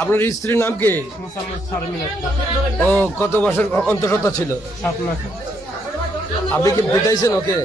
আপনার স্ত্রীর নাম কি? ও কত বছর অন্তঃসত্ত্বা ছিল? 7 মাস। আপনি কি বুঝাইছেন ওকে?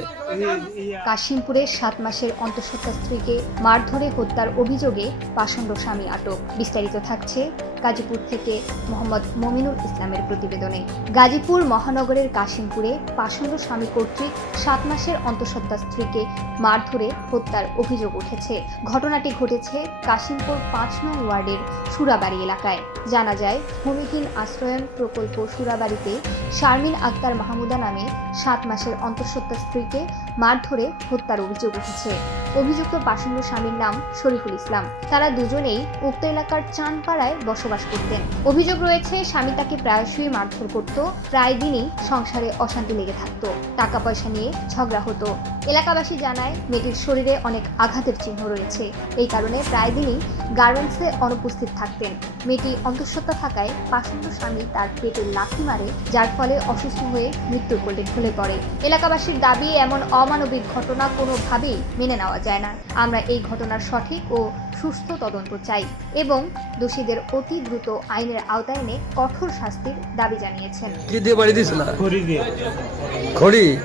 কাশিমপুরে 7 মাসের অন্তঃসত্ত্বা স্ত্রীকে মারধরে হত্যার অভিযোগে পাষণ্ড স্বামী আটক। বিস্তারিত থাকছে গাজীপুর থেকে মোহাম্মদ মমিনুল ইসলামের প্রতিবেদনে। গাজীপুর মহানগরের কাশিমপুরে পাষণ্ড স্বামী কর্তৃক 7 মাসের অন্তঃসত্ত্বা স্ত্রীকে মারধরে হত্যার অভিযোগ উঠেছে। ঘটনাটি ঘটেছে কাশিমপুর 5 নং ওয়ার্ডের সুরাবাড়ি এলাকায়। জানা যায়, ভূমিহীন আশ্রয়ন প্রকল্প সুরাবাড়িতে শারমিন আক্তার মাহমুদা নামে 7 মাসের অন্তঃসত্ত্বা স্ত্রীকে মারধরে হত্যার অভিযোগ উঠেছে। অভিযুক্ত পাষণ্ড স্বামীর নাম শরীফুল ইসলাম। তারা দুজনেই উক্ত এলাকার চানপাড়ায় বসবাস করতেন। অভিযোগ রয়েছে, স্বামী তাকে প্রায়শই মারধর করত, প্রায় দিনই সংসারে অশান্তি লেগে থাকতো, টাকা পয়সা নিয়ে ঝগড়া হতো। এলাকাবাসী জানায়, মেয়েটির শরীরে অনেক আঘাতের চিহ্ন রয়েছে। এই কারণে প্রায় দিনই গার্মেন্টসে অনুপস্থিত থাকতেন। মেয়েটি অন্তঃসত্ত্বা থাকায় পাষণ্ড স্বামী তার পেটে লাথি মারে, যার ফলে অসুস্থ হয়ে মৃত্যুর কোলে ঢলে পড়ে। এলাকাবাসীর দাবি, এমন অমানবিক ঘটনা কোনোভাবেই মেনে নেওয়া যায় না। আমরা এই ঘটনার সঠিক ও সুস্থ তদন্ত চাই এবং দোষীদের অতি দ্রুত আইনের আওতায় এনে কঠোর শাস্তির দাবি জানিয়েছেন। কি দিয়ে বাড়ি দিয়েছিল? খড়ি দিয়ে।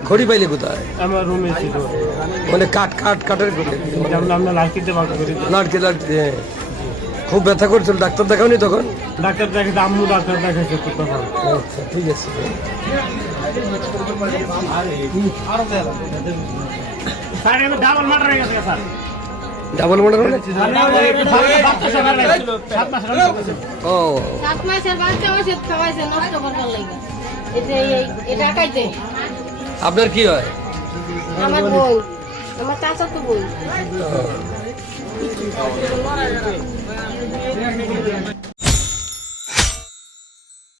খড়ি পাইলে কোথায়? আমার রুমে ছিল। মানে কাঠের খড়ি? আমরা লাঠিতে ভাগ করে দিই। লাঠি খুব ব্যথা করছিল, ডাক্তার দেখাওনি তখন? ডাক্তার দেখাতে আম্মু ডাক্তার দেখাচ্ছে তো তখন। আচ্ছা, ঠিক আছে। স্যার আমি ডাবল মার্ডার হয়ে গেছে স্যার। ডাবল মার্ডার মানে? ও 7 মাসের বাচ্চা ওষুধ খাওয়াইছে নষ্ট করবার লাগা। এটা খাইতে আপনার কি হয়? আমার বই, আমার চাচা তো বই।